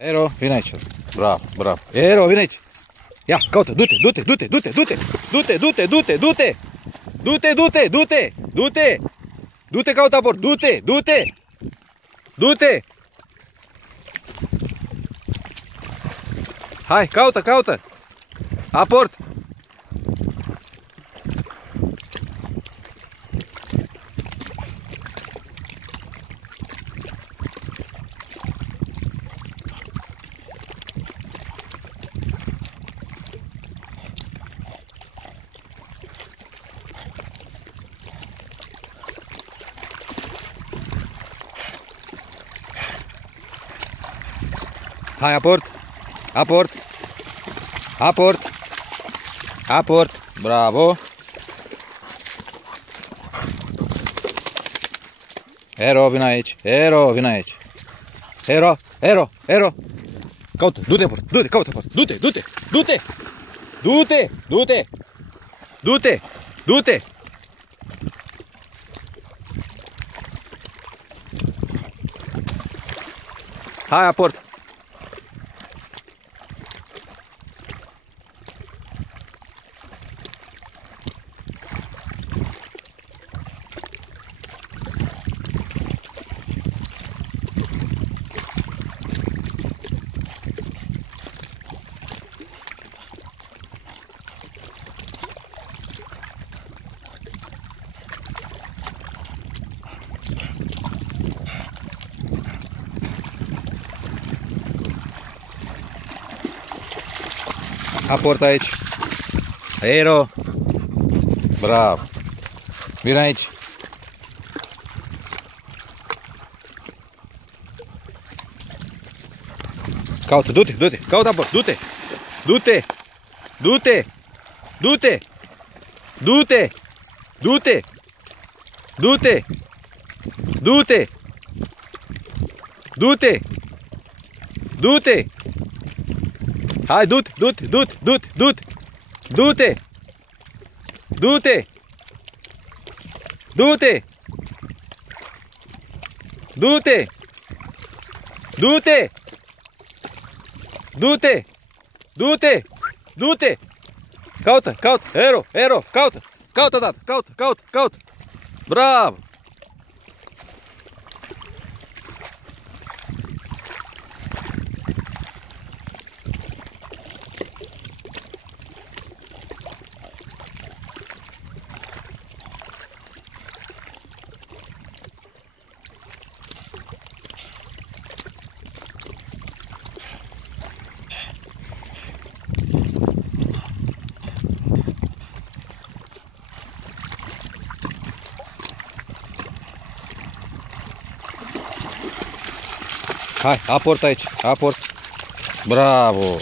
Ero, vine aici. Bravo, bravo. Ero, vine aici. Ia, caută, du-te, du-te, du-te, du-te, du-te. Du-te, du-te, du-te, du-te. Du-te, du-te, du-te, du-te. Du-te, caută aport, du-te, du-te. Du-te. Hai, caută, caută. Aport. Hai, aport. Aport. Aport. Aport. Bravo. Ero, vino aici. Ero, vino aici. Ero, Ero, Ero. Caută, du-te, aport. Du-te, caută, aport. Du-te, du-te, du-te. Du-te, du-te. Du-te, du-te. Hai, aport. Aport aici. Ero. Bravo. Vino aici. Caută, du-te, du-te. Caută aport, du-te. Du-te. Du-te. Du-te. Du-te. Du-te. Du-te. Du-te. Du-te. Du-te. Hai, du-te, du-te, du-te, du-te, du-te. Du-te. Du-te. Du-te. Du-te. Du-te. Du-te. Du-te. Du-te. Caută, caută. Ero, Ero, caută. Caută, dată. Caută, caută, caută. Bravo. Hai, aport aici, aport. Bravo!